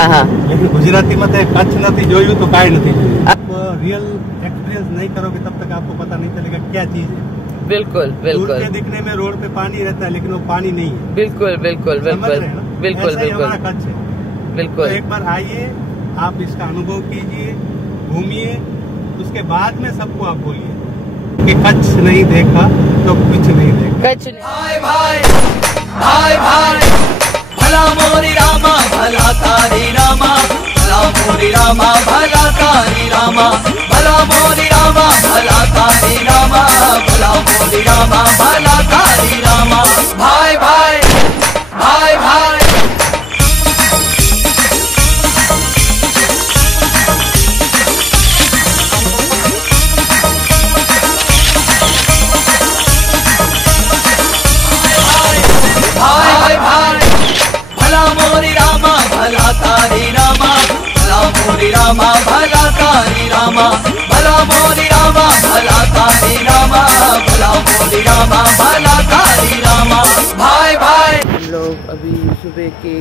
लेकिन गुजराती में कच्छ नहीं जोयू तो काई नहीं जोयू। आप रियल एक्सपीरियंस नहीं करोगे तब तक आपको पता नहीं चलेगा क्या चीज है। बिल्कुल बिल्कुल। दूर से दिखने में रोड पे पानी रहता है लेकिन वो पानी नहीं है। बिल्कुल बिल्कुल बिल्कुल बिल्कुल बिल्कुल कच्छ है। बिल्कुल। तो एक बार आइए, आप इसका अनुभव कीजिए, घूमिए, उसके बाद में सबको आप बोलिए कि कच्छ नहीं देखा तो कुछ नहीं देखा। कच्छ भाई भाई भाई भाई भला मोरी रामा भला तारी रामा, भला मोरी रामा भला तारी रामा, भला मोरी रामा भला तारी रामा, भला मोरी रामा भला तारी रामा। भाई भाई भाई भाई तारी रामा, भला मोरी रामा भला तारी रामा, भला मोरी रामा भला तारी रामा, भला मोरी रामा भला तारी रामा। भाई भाई हम लोग अभी सुबह के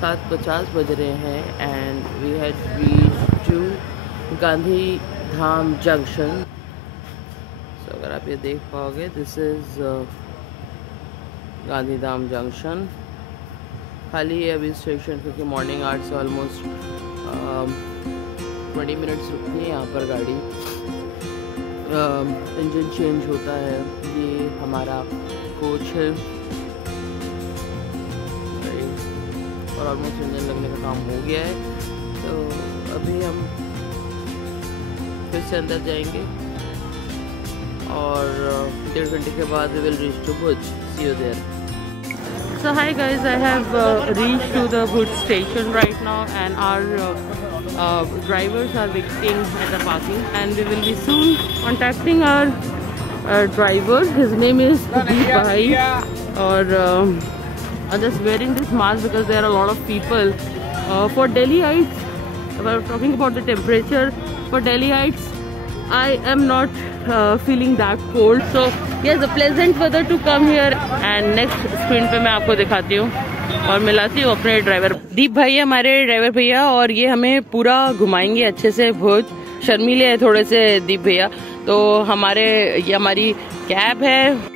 7:50 बज रहे हैं and we had reached to Gandhidham junction. So अगर आप ये देख पाओगे, this is Gandhidham junction. खाली है अभी स्टेशन क्योंकि मॉर्निंग 8 से ऑलमोस्ट 20 मिनट्स रुकती है यहाँ पर गाड़ी। इंजन चेंज होता है। ये हमारा कोच है और ऑलमोस्ट इंजन लगने का काम हो गया है। तो अभी हम फिर से अंदर जाएंगे और 1.5 घंटे के बाद we will reach to Bhuj. See you there. So hi guys, I have reached to the Bhuj station right now and our drivers are waiting at the parking and we will be soon contacting our driver. His name is Deep Bhai और I'm just wearing this mask because there are a lot of people. For Delhiites, we are talking about the temperature. For Delhiites, I am not feeling that cold. So yes, a pleasant weather to come here. And next screen पे मैं आपको दिखाती हूँ और मिलाती हूँ अपने driver दीप भाई है हमारे ड्राइवर भैया, और ये हमें पूरा घुमाएंगे अच्छे से भुज। शर्मीले है थोड़े से दीप भैया, तो ये हमारी कैब है।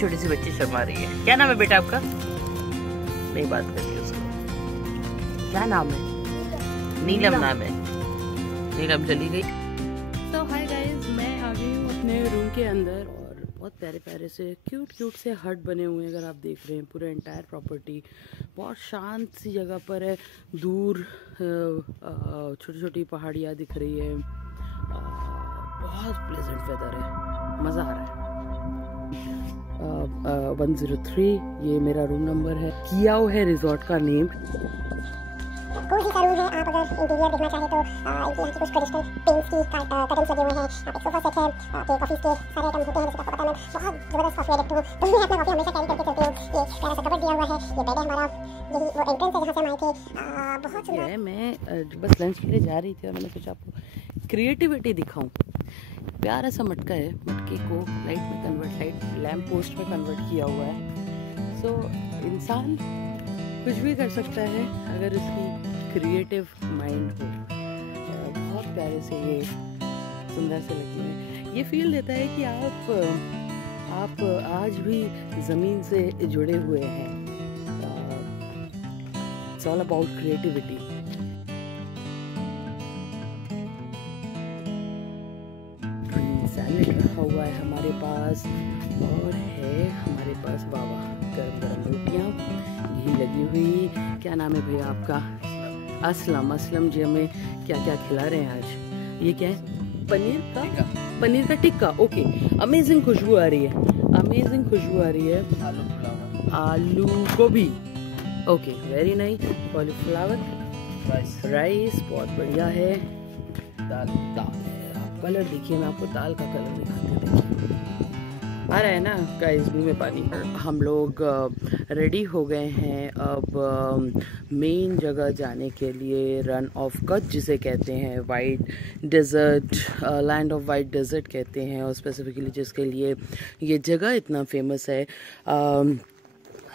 छोटी सी बच्ची शर्मा रही है। क्या नाम है बेटा आपका? नहीं बात करिए उसको। क्या नाम है? नीलम नाम है। नीलम चली गई। तो हाय गाइस, मैं आ गई हूँ अपने रूम के अंदर और बहुत प्यारे प्यारे से क्यूट से हट बने हुए हैं। अगर आप देख रहे हैं पूरे एंटायर प्रॉपर्टी बहुत शांत सी जगह पर है। दूर छोटी छोटी पहाड़ियाँ दिख रही है। बहुत प्लेजेंट वेदर है, मज़ा आ रहा है। 103 ये मेरा रूम नंबर है। कियाओ है रिजॉर्ट का नेम। कोई भी रूम है, आप अगर इंटीरियर देखना चाहे तो इनकी कुछ ट्रेडिशनल पेंट्स की कर्टन्स लगे हुए हैं। यहाँ पे सोफा सेट है, के ऑफिस के सारे आइटम होते हैं। जैसे आपको पता है मैं बहुत जबरदस्त कॉफी एडिक्ट हूँ, तो मैं अपना कॉफी हमेशा कैरी करके चलती हूँ। ये प्यारा सा कवर दिया हुआ है, ये बेड है हमारा, यही वो एंट्रेंस है जहाँ से हम आए थे। बहुत सुंदर है। मैं बस लंच के लिए जा रही थी और मैंने सोचा आपको क्रिएटिविटी दिखाऊं। प्यारा सा मटका है, मटके को लाइट में कन्वर्ट, लाइट लैम्प पोस्ट में कन्वर्ट किया हुआ है। सो इंसान कुछ भी कर सकता है अगर उसकी क्रिएटिव माइंड हो। बहुत प्यारे से ये सुंदर से लगे हुए। ये फील देता है कि आप आज भी ज़मीन से जुड़े हुए हैं। It's all about creativity. Salad रखा हुआ है हमारे पास और है हमारे पास बाबा गरम गरम रोटियाँ, घी लगी हुई। क्या नाम है भैया आपका? असलम। असलम जी हमें क्या क्या खिला रहे हैं आज? ये क्या है? पनीर का टिक्का। ओके, अमेजिंग खुशबू आ रही है, अमेजिंग खुशबू आ रही है। आलू गोभी, okay, very nice. Cauliflower, rice, बहुत बढ़िया है। दाल है। कलर देखिए, मैं आपको दाल का कलर दिखाती हूँ। देखिए आ रहा है ना गाइस, मुंह में पानी। हम लोग रेडी हो गए हैं अब मेन जगह जाने के लिए, रन ऑफ कच्छ जिसे कहते हैं, white desert, land of white desert कहते हैं, और स्पेसिफिकली जिसके लिए ये जगह इतना फेमस है।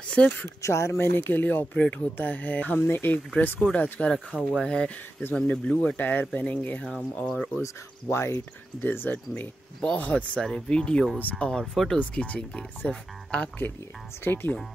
सिर्फ 4 महीने के लिए ऑपरेट होता है। हमने एक ड्रेस कोड आज का रखा हुआ है जिसमें हमने ब्लू अटायर पहनेंगे हम, और उस वाइट डेजर्ट में बहुत सारे वीडियोस और फोटोज खींचेंगे सिर्फ आपके लिए। Stay tune.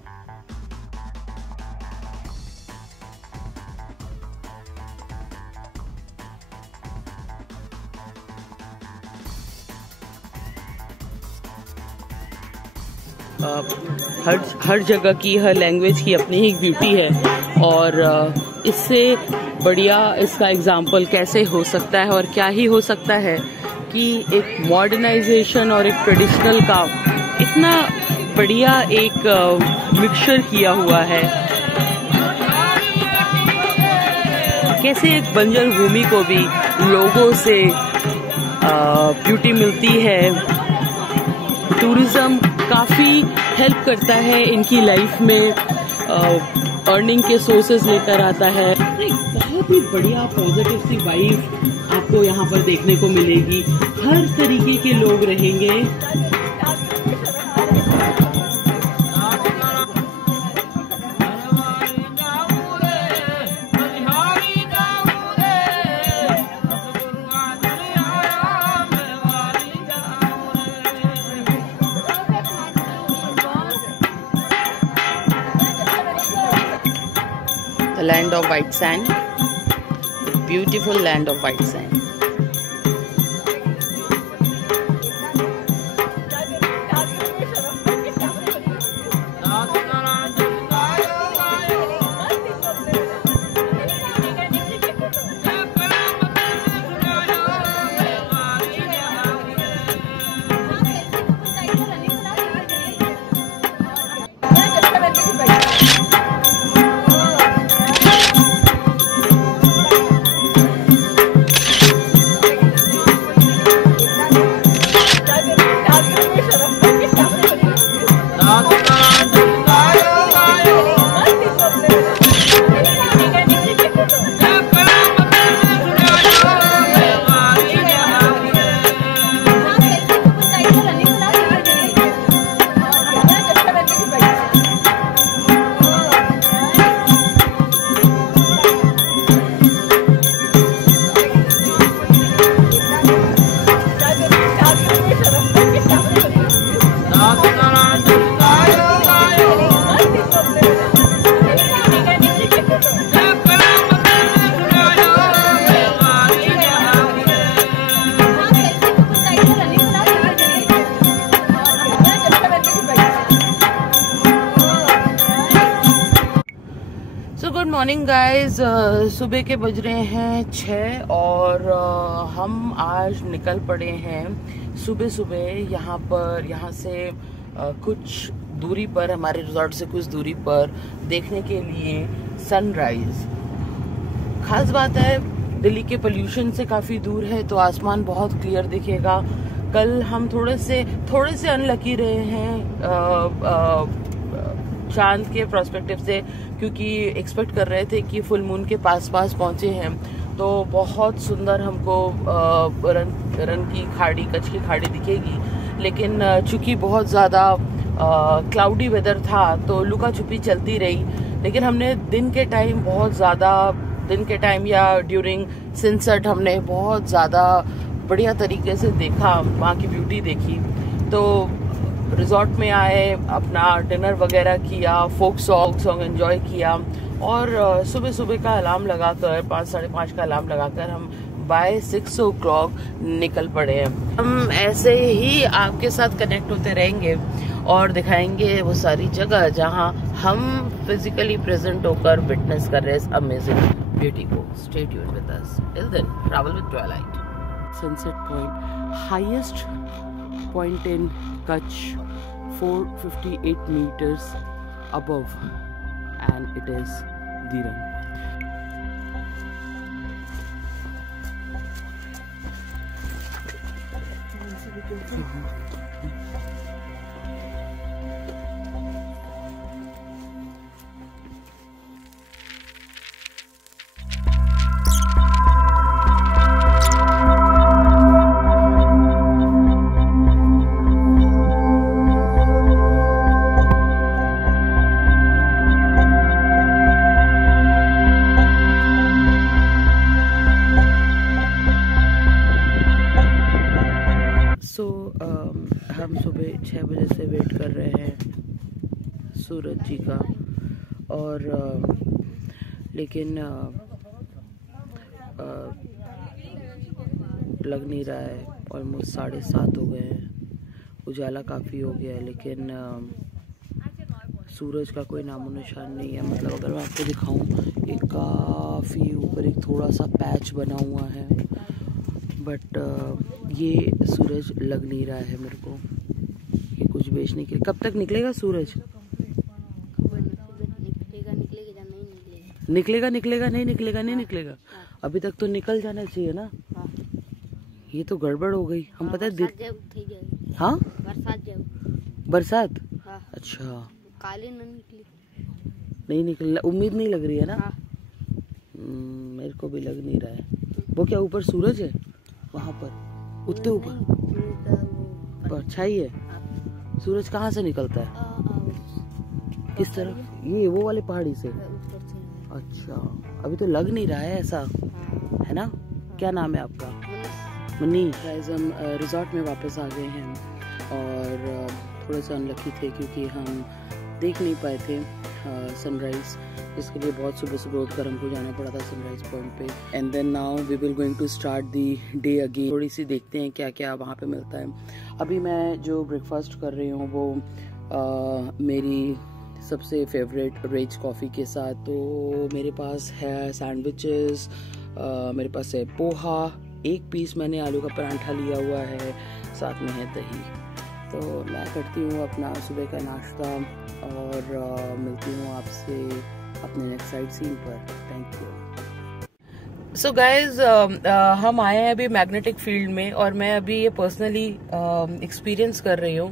हर जगह की, हर लैंग्वेज की अपनी ही ब्यूटी है, और इससे बढ़िया इसका एग्जाम्पल कैसे हो सकता है और क्या ही हो सकता है कि एक मॉडर्नाइजेशन और एक ट्रेडिशनल का इतना बढ़िया एक मिक्सचर किया हुआ है। कैसे एक बंजर भूमि को भी लोगों से ब्यूटी मिलती है। टूरिज्म काफ़ी हेल्प करता है इनकी लाइफ में, अर्निंग के सोर्सेज लेकर आता है। एक बहुत ही बढ़िया पॉजिटिव सी वाइब आपको यहाँ पर देखने को मिलेगी। हर तरीके के लोग रहेंगे। The land of white sand, the beautiful land of white sand. Good morning guys, सुबह के बज रहे हैं 6 और हम आज निकल पड़े हैं सुबह सुबह यहाँ से कुछ दूरी पर, हमारे रिजॉर्ट से कुछ दूरी पर देखने के लिए सनराइज। खास बात है दिल्ली के पोल्यूशन से काफ़ी दूर है तो आसमान बहुत क्लियर दिखेगा। कल हम थोड़े से अनलकी रहे हैं चांद के पर्सपेक्टिव से, क्योंकि एक्सपेक्ट कर रहे थे कि फुल मून के पास पहुंचे हैं तो बहुत सुंदर हमको रन की खाड़ी, कच्छ की खाड़ी दिखेगी। लेकिन चूंकि बहुत ज़्यादा क्लाउडी वेदर था तो लुका छुपी चलती रही। लेकिन हमने दिन के टाइम या ड्यूरिंग सनसेट हमने बहुत ज़्यादा बढ़िया तरीके से देखा, वहाँ की ब्यूटी देखी। तो रिजॉर्ट में आए, अपना डिनर वगैरह किया, फोक सॉन्ग एंजॉय किया और सुबह का अलार्म लगाकर 5, साढ़े 5 का अलार्म लगाकर हम बाय 6 o'clock निकल पड़े हैं। हम ऐसे ही आपके साथ कनेक्ट होते रहेंगे और दिखाएंगे वो सारी जगह जहां हम फिजिकली प्रेजेंट होकर विटनेस कर रहे हैं इस अमेजिंग ब्यूटी को। Stay tuned with us. Till then travel with Twilight. sunset point, highest point in Kutch, 458 meters above, and it is Dhirang. हम सुबह 6 बजे से वेट कर रहे हैं सूरज जी का, और लेकिन लग नहीं रहा है। ऑलमोस्ट 7:30 हो गए हैं, उजाला काफ़ी हो गया है, लेकिन सूरज का कोई नामो निशान नहीं है। मतलब अगर मैं आपको दिखाऊं, एक काफ़ी ऊपर एक थोड़ा सा पैच बना हुआ है, बट ये सूरज लग नहीं रहा है मेरे को। ये कुछ बेचने के लिए कब तक निकलेगा सूरज? निकलेगा नहीं निकलेगा। अभी तक तो निकल जाना चाहिए ना। ये तो गड़बड़ हो गई। हम पता है हाँ बरसात। अच्छा काली नहीं निकल, उम्मीद नहीं लग रही है ना। मेरे को भी लग नहीं रहा है। वो क्या ऊपर सूरज है वहाँ पर, उतने ऊपर परछाई है। सूरज कहाँ से निकलता है? किस तरफ? ये वो वाले पहाड़ी से। अच्छा, अभी तो लग नहीं रहा है ऐसा, है ना? क्या नाम है आपका? मनीष। गाइस, हम रिजॉर्ट में वापस आ गए हैं और थोड़ा सा अनलकी थे क्योंकि हम देख नहीं पाए थे सनराइज। इसके लिए बहुत सुबह उठकर हमको जाना पड़ा था सनराइज पॉइंट पे। And then now we will going to start the day again. थोड़ी सी देखते हैं क्या क्या वहाँ पे मिलता है। अभी मैं जो ब्रेकफास्ट कर रही हूँ वो मेरी सबसे फेवरेट रेज कॉफ़ी के साथ। तो मेरे पास है सैंडविचेस, मेरे पास है पोहा, एक पीस मैंने आलू का परांठा लिया हुआ है, साथ में है दही। तो मैं करती हूँ अपना सुबह का नाश्ता और मिलती हूँ आपसे अपने नेक्स्ट साइट सीन पर। Thank you. सो गाइज, हम आए हैं अभी मैग्नेटिक फील्ड में और मैं अभी ये पर्सनली एक्सपीरियंस कर रही हूँ।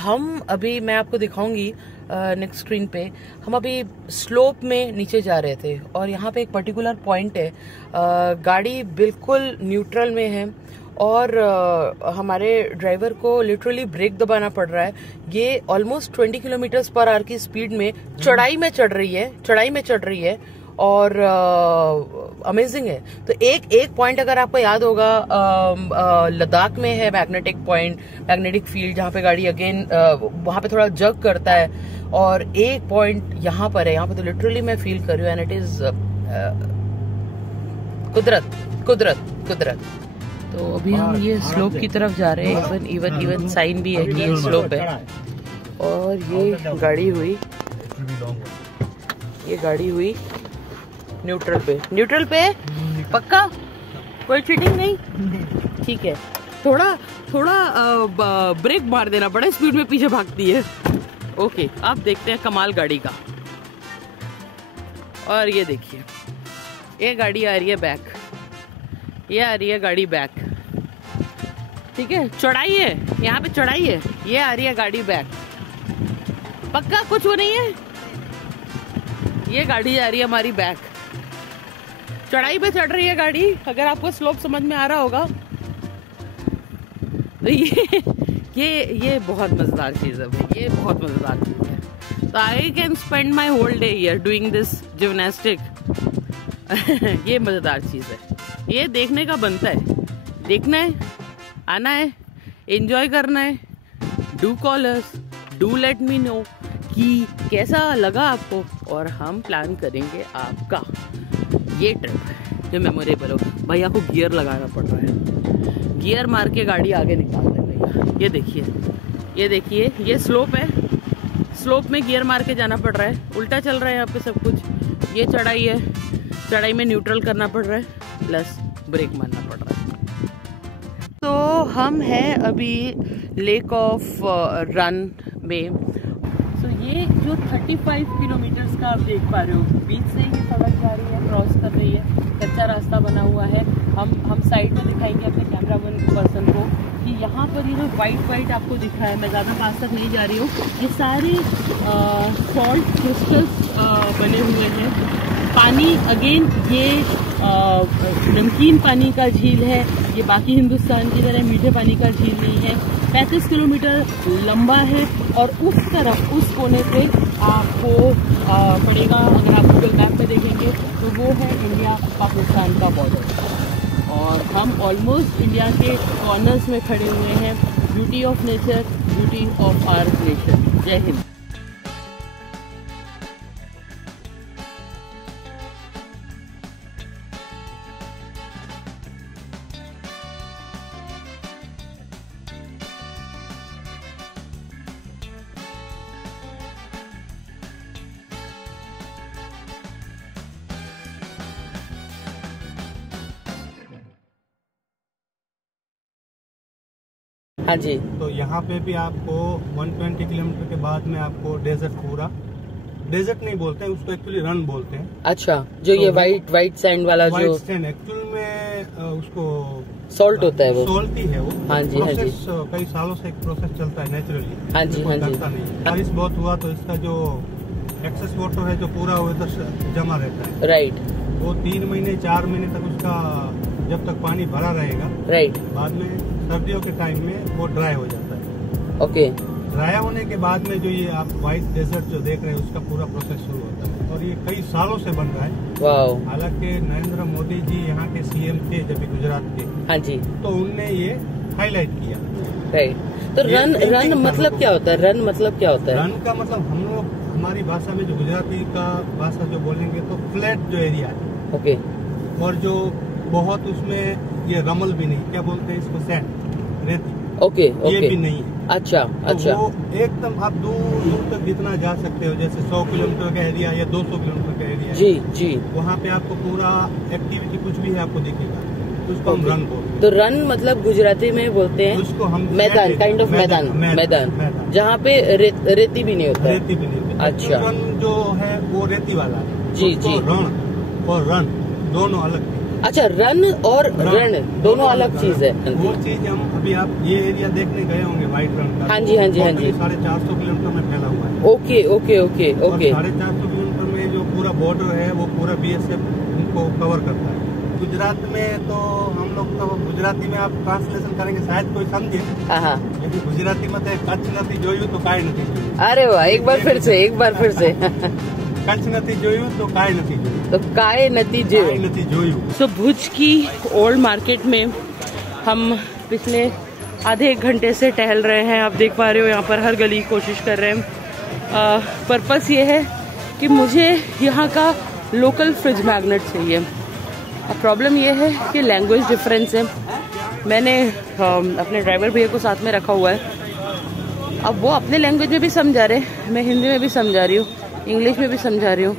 हम अभी, मैं आपको दिखाऊंगी नेक्स्ट स्क्रीन पे, हम अभी स्लोप में नीचे जा रहे थे और यहाँ पे एक पर्टिकुलर पॉइंट है, गाड़ी बिल्कुल न्यूट्रल में है और हमारे ड्राइवर को लिटरली ब्रेक दबाना पड़ रहा है। ये ऑलमोस्ट 20 किलोमीटर पर आवर की स्पीड में चढ़ाई में चढ़ रही है और अमेजिंग है। तो एक पॉइंट अगर आपको याद होगा, लद्दाख में है मैग्नेटिक फील्ड, जहाँ पे गाड़ी अगेन वहाँ पे थोड़ा जग करता है, और एक पॉइंट यहाँ पर है। यहाँ पे तो लिटरली मैं फील कर रही हूँ, एंड इट इज कुदरत। तो अभी हम ये स्लोप की तरफ जा रहे हैं। इवन साइन भी है कि ये स्लोप है। और ये गाड़ी हुई न्यूट्रल पे पक्का, कोई चीटिंग नहीं? ठीक है। थोड़ा ब्रेक मार देना, बड़े स्पीड में पीछे भागती है। ओके, आप देखते हैं कमाल गाड़ी का। और ये देखिए, ये गाड़ी आ रही है बैक, ये आ रही है गाड़ी बैक। ठीक है, चढ़ाई है, यहाँ पे चढ़ाई है, ये आ रही है गाड़ी बैक। पक्का कुछ वो नहीं है। ये गाड़ी जा रही है हमारी बैक, चढ़ाई पे चढ़ रही है गाड़ी। अगर आपको स्लोप समझ में आ रहा होगा तो ये बहुत मजेदार चीज है भाई, ये बहुत मजेदार चीज है। तो I can spend my whole day here doing this gymnastic. ये मजेदार चीज है, ये देखने का बनता है। देखना है, आना है, एंजॉय करना है। Do call us, do let me know कि कैसा लगा आपको, और हम प्लान करेंगे आपका ये ट्रिप जो मेमोरेबल हो। भैया को गियर लगाना पड़ रहा है, गियर मार के गाड़ी आगे निकाल रहे भैया। ये देखिए, ये स्लोप है, स्लोप में गियर मार के जाना पड़ रहा है, उल्टा चल रहा है यहाँ पे सब कुछ। ये चढ़ाई है, चढ़ाई में न्यूट्रल करना पड़ रहा है, प्लस ब्रेक मारना पड़ रहा है। हम हैं अभी लेक ऑफ रन में। तो ये जो 35 किलोमीटर्स का आप देख पा रहे हो, बीच से ये सड़क जा रही है, क्रॉस कर रही है, कच्चा रास्ता बना हुआ है। हम साइड में दिखाएंगे अपने कैमरामैन पर्सन को कि यहाँ पर ये जो वाइट आपको दिखा है, मैं ज़्यादा पास तक नहीं जा रही हूँ, ये सारे सॉल्ट क्रिस्टल्स बने हुए हैं। पानी अगेन ये नमकीन पानी का झील है, ये बाकी हिंदुस्तान की तरह मीठे पानी का झील नहीं है। 35 किलोमीटर लंबा है और उस तरफ उस कोने पे आपको पड़ेगा, अगर आप गूगल मैप में देखेंगे तो वो है इंडिया पाकिस्तान का बॉर्डर। और हम ऑलमोस्ट इंडिया के कॉर्नर्स में खड़े हुए हैं। Beauty of nature, beauty of our nation. जय हिंद। हाँ जी। तो यहाँ पे भी आपको 120 किलोमीटर के बाद में आपको डेजर्ट, पूरा डेजर्ट नहीं बोलते हैं उसको, एक्चुअली रन बोलते हैं। अच्छा, जो तो ये वाइट सैंड वाला जो सैंड एक्चुअल में उसको सॉल्ट होता है, वो सॉल्ट ही है वो। हाँ जी, हाँ जी। कई सालों से एक प्रोसेस चलता है नेचुरली। हाँ जी, हाँ जी। बारिश बहुत हुआ तो इसका जो एक्सेस वाटर है जो पूरा उधर जमा रहता है, राइट, वो 3 महीने 4 महीने तक उसका जब तक पानी भरा रहेगा, राइट, बाद में सर्दियों के टाइम में वो ड्राई हो जाता है। ओके, ड्राई होने के बाद में जो ये आप व्हाइट डेजर्ट जो देख रहे हैं उसका पूरा प्रोसेस शुरू होता है और ये कई सालों से बन रहा है। हालांकि नरेंद्र मोदी जी यहाँ के सीएम थे जब गुजरात के, हाँ जी, तो उनने ये हाईलाइट किया। राइट, तो रन मतलब क्या होता है? रन मतलब क्या होता है? रन का मतलब हम लोग हमारी भाषा में जो गुजराती का भाषा जो बोलेंगे तो फ्लैट जो एरिया है, ओके, और जो बहुत उसमें ये रमल भी नहीं, क्या बोलते हैं इसको, सैंड, रेती, ओके, ये भी नहीं है। अच्छा, तो अच्छा, वो एकदम आप दूर तक जितना जा सकते हो, जैसे 100 किलोमीटर का एरिया या 200 किलोमीटर का एरिया, जी जी, वहाँ पे आपको पूरा एक्टिविटी कुछ भी है आपको दिखेगा, तो उसको हम रन बोलते हैं। तो रन मतलब गुजराती में बोलते हैं उसको हम मैदान, काइंड ऑफ मैदान जहाँ पे रेती भी नहीं होता, रेती भी नहीं होती। अच्छा, रन जो है वो रेती वाला है, जी जी, रण और रन दोनों अलग। अच्छा, रन और रण दोनों अलग चीज है। वो चीज हम अभी आप ये एरिया देखने गए होंगे व्हाइट रन का, हाँ जी, हाँ जी, हाँ जी, 450 किलोमीटर में फैला हुआ है। Okay okay okay okay, 450 kilometre में जो पूरा बॉर्डर है वो पूरा बीएसएफ उनको कवर करता है। गुजरात में तो हम लोग तो गुजराती में आप ट्रांसलेशन करेंगे शायद कोई समझे, लेकिन गुजराती में कच्छ नदी जोयू तो काय नथी जोयू। अरे वाह, एक बार फिर से कच्छ नथी जोयू तो काय नथी जोयू, तो काय नथी जोयू। सो भुज की ओल्ड मार्केट में हम पिछले आधे एक घंटे से टहल रहे हैं। आप देख पा रहे हो यहाँ पर हर गली कोशिश कर रहे हैं। पर्पस ये है कि मुझे यहाँ का लोकल फ्रिज मैग्नेट चाहिए। प्रॉब्लम ये है कि लैंग्वेज डिफरेंस है। मैंने अपने ड्राइवर भैया को साथ में रखा हुआ है, अब वो अपने लैंग्वेज में भी समझा रहे, मैं हिंदी में भी समझा रही हूँ, इंग्लिश में भी समझा रही हूँ।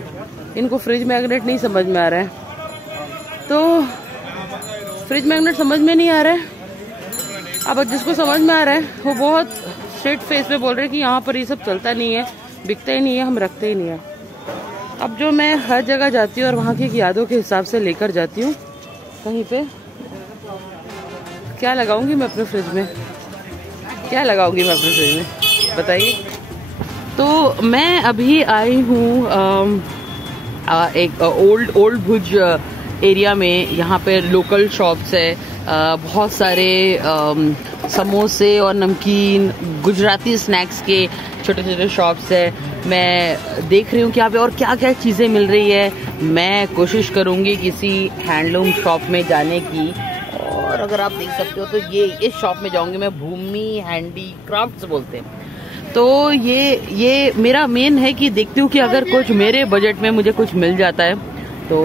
इनको फ्रिज मैग्नेट नहीं समझ में आ रहा है, तो फ्रिज मैग्नेट समझ में नहीं आ रहा है। अब जिसको समझ में आ रहा है वो बहुत स्ट्रेट फेस पे बोल रहे हैं कि यहाँ पर ये सब चलता नहीं है, बिकता ही नहीं है, हम रखते ही नहीं है। अब जो मैं हर जगह जाती हूँ और वहाँ की यादों के हिसाब से लेकर जाती हूँ कहीं पे, क्या लगाऊंगी मैं अपने फ्रिज में, क्या लगाऊंगी मैं अपने फ्रिज में, बताइए। तो मैं अभी आई हूँ एक ओल्ड भुज एरिया में। यहाँ पे लोकल शॉप्स है, बहुत सारे समोसे और नमकीन गुजराती स्नैक्स के छोटे छोटे शॉप्स है। मैं देख रही हूँ कि यहाँ पे और क्या क्या चीज़ें मिल रही है। मैं कोशिश करूँगी किसी हैंडलूम शॉप में जाने की, और अगर आप देख सकते हो तो ये इस शॉप में जाऊँगी मैं, भूमि हैंडीक्राफ्ट्स बोलते हैं। तो ये मेरा मेन है कि देखती हूँ कि अगर कुछ मेरे बजट में मुझे कुछ मिल जाता है तो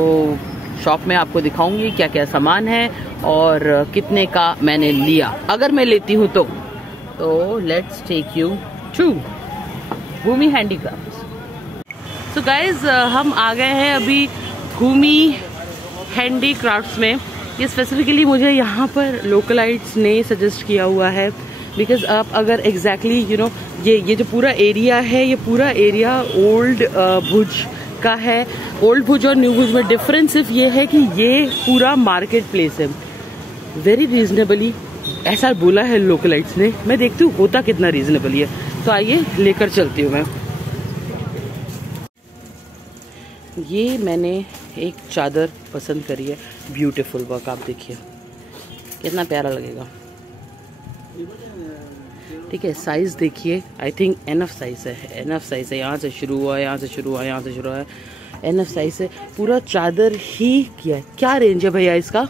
शॉप में आपको दिखाऊंगी क्या क्या सामान है और कितने का मैंने लिया, अगर मैं लेती हूँ तो let's take you to Bhoomi Handicrafts. So guys हम आ गए हैं अभी भूमि हैंडीक्राफ्ट्स में। ये स्पेसिफिकली मुझे यहाँ पर लोकलाइट्स ने सजेस्ट किया हुआ है, बिकॉज आप अगर एग्जैक्टली यू नो ये जो पूरा एरिया है, ये पूरा एरिया ओल्ड भुज का है। ओल्ड भुज और न्यू भुज में डिफरेंस सिर्फ ये है कि ये पूरा मार्केट प्लेस है। वेरी रीजनेबली ऐसा बोला है लोकलाइट्स ने, मैं देखती हूँ होता कितना रीजनेबली है। तो आइए लेकर चलती हूँ मैं। ये मैंने एक चादर पसंद करी है, ब्यूटीफुल वर्क, आप देखिए कितना प्यारा लगेगा। ठीक है, साइज देखिए, आई थिंक एनफ साइज है, एनफ साइज है। यहाँ से शुरू हुआ है, यहाँ से शुरू हुआ है, यहाँ से शुरू हुआ है, एनफ साइज है। पूरा चादर ही किया है। क्या रेंज है भैया इसका?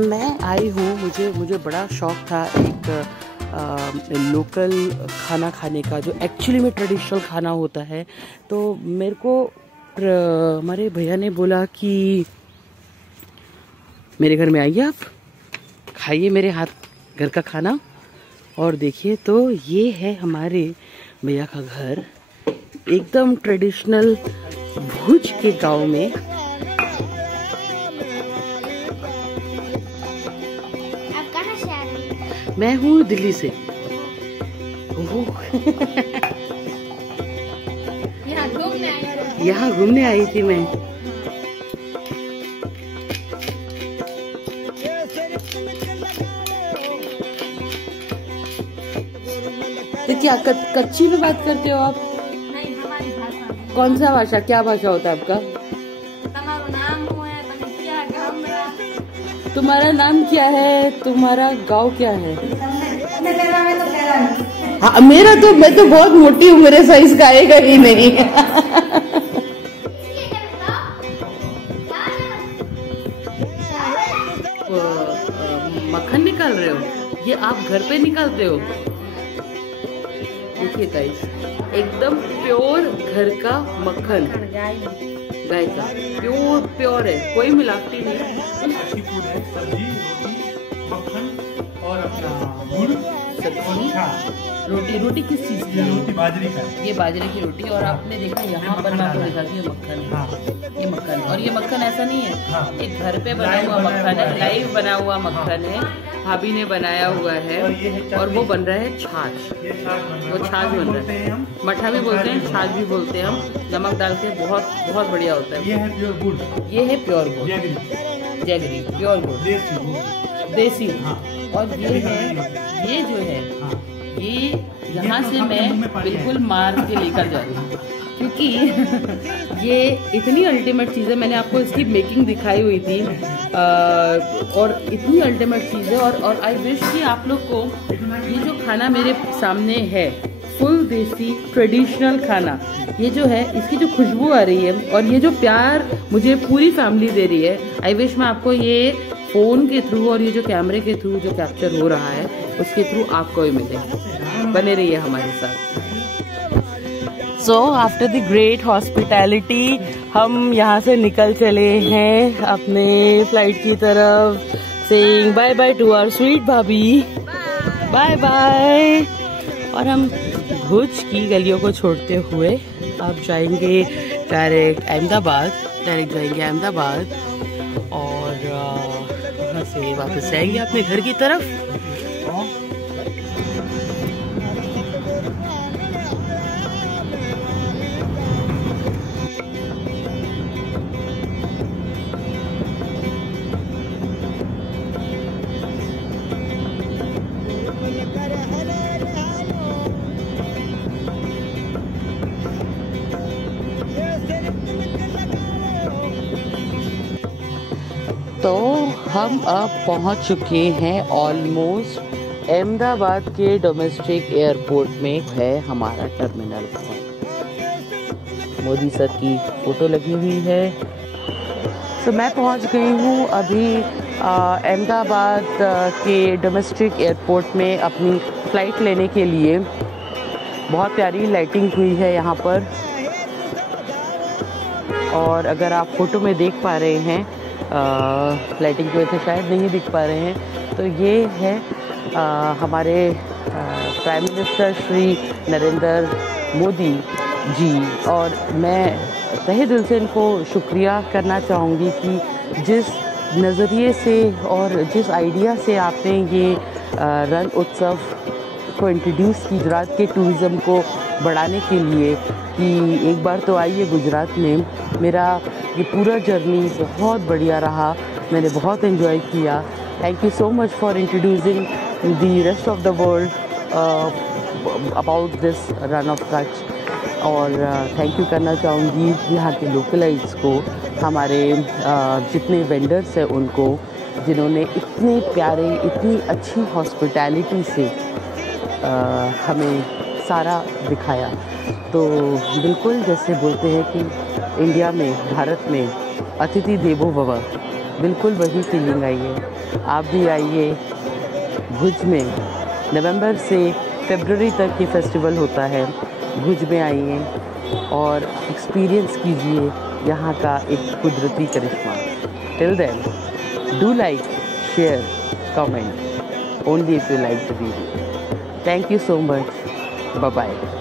मैं आई हूँ, मुझे बड़ा शौक था एक लोकल खाना खाने का, जो एक्चुअली में ट्रेडिशनल खाना होता है। तो मेरे को हमारे भैया ने बोला कि मेरे घर में आइए, आप खाइए मेरे हाथ घर का खाना। और देखिए, तो ये है हमारे भैया का घर, एकदम ट्रेडिशनल भुज के गांव में। मैं हूँ दिल्ली से। यहाँ घूमने आई थी मैं। तो क्या कच्ची में बात करते हो आप? नहीं, हमारी भाषा। कौन सा भाषा, क्या भाषा होता है आपका? तुम्हारा नाम क्या है? तुम्हारा गांव क्या है? हाँ, मेरा तो, मैं तो बहुत मोटी हूँ, मेरे साइज का आएगा ही नहीं। मक्खन निकाल रहे हो? ये आप घर पे निकालते हो? देखिए गाइस, एकदम प्योर घर का मक्खन, गाय का प्योर है, कोई मिलावटी नहीं है। अच्छी फूड है, सब्जी, रोटी, मक्खन और अपना गुड़, रोटी किस चीज की? रोटी बाजरे का, ये बाजरे की रोटी। और आपने देखा यहाँ पर मैं आपको दिखाती हूँ मक्खन। हाँ, ये मक्खन, और ये मक्खन ऐसा नहीं है, हाँ, ये घर पे बना हुआ मक्खन है, लाइव बना हुआ मक्खन है, भाभी ने बनाया हुआ है। और वो बन रहा है छाछ, वो छाछ बन रहा है, मठा भी बोलते हैं, छाछ भी बोलते हैं हम, नमक डाल के, बहुत बहुत बढ़िया होता है। ये है प्योर गुड़, ये है प्योर गुड़, जैगरी प्योर गुड़, देसी। और ये है, ये जो है, ये यहाँ से मैं बिल्कुल मार के लेकर जा रही हूँ, क्योंकि ये इतनी अल्टीमेट चीज़ है। मैंने आपको इसकी मेकिंग दिखाई हुई थी, और इतनी अल्टीमेट चीज़ है। और आई विश कि आप लोग को ये जो खाना मेरे सामने है, फुल देसी ट्रेडिशनल खाना, ये जो है, इसकी जो खुशबू आ रही है और ये जो प्यार मुझे पूरी फैमिली दे रही है, आई विश मैं आपको ये फ़ोन के थ्रू और ये जो कैमरे के थ्रू जो कैप्चर हो रहा है, उसके थ्रू आपको ही मिले। बने रहिए हमारे साथ। So after the great hospitality, हम यहाँ से निकल चले हैं अपने फ्लाइट की तरफ, saying bye bye to our sweet भाभी, bye bye। और हम भुज की गलियों को छोड़ते हुए अब जाएंगे डायरेक्ट अहमदाबाद और वहाँ से वापस जाएंगे अपने घर की तरफ। तो हम अब पहुंच चुके हैं ऑलमोस्ट अहमदाबाद के डोमेस्टिक एयरपोर्ट में है हमारा टर्मिनल। मोदी सर की फ़ोटो लगी हुई है। तो मैं पहुंच गई हूं अभी अहमदाबाद के डोमेस्टिक एयरपोर्ट में अपनी फ़्लाइट लेने के लिए। बहुत प्यारी लाइटिंग हुई है यहाँ पर, और अगर आप फ़ोटो में देख पा रहे हैं, लाइटिंग की वजह से शायद नहीं दिख पा रहे हैं, तो ये है हमारे प्राइम मिनिस्टर श्री नरेंद्र मोदी जी। और मैं तहे दिल से इनको शुक्रिया करना चाहूँगी कि जिस नज़रिए से और जिस आइडिया से आपने ये रण उत्सव को इंट्रोड्यूस की गुजरात के टूरिज़्म को बढ़ाने के लिए, कि एक बार तो आइए गुजरात में। मेरा ये पूरा जर्नी बहुत बढ़िया रहा, मैंने बहुत एंजॉय किया। Thank you so much for introducing the rest of the world about this run of Kutch. और थैंक यू करना चाहूँगी यहाँ के लोकलाइट्स को, हमारे जितने वेंडर्स हैं उनको, जिन्होंने इतने प्यारे, इतनी अच्छी हॉस्पिटैलिटी से हमें सारा दिखाया। तो बिल्कुल जैसे बोलते हैं कि इंडिया में, भारत में अतिथि देवो भव, बिल्कुल वही फीलिंग आई है। आप भी आइए भुज में। नवंबर से फरवरी तक ये फेस्टिवल होता है। भुज में आइए और एक्सपीरियंस कीजिए यहाँ का एक कुदरती करिश्मा। Till then, do like, share, comment, only if you like the video. Thank you so much. Bye bye.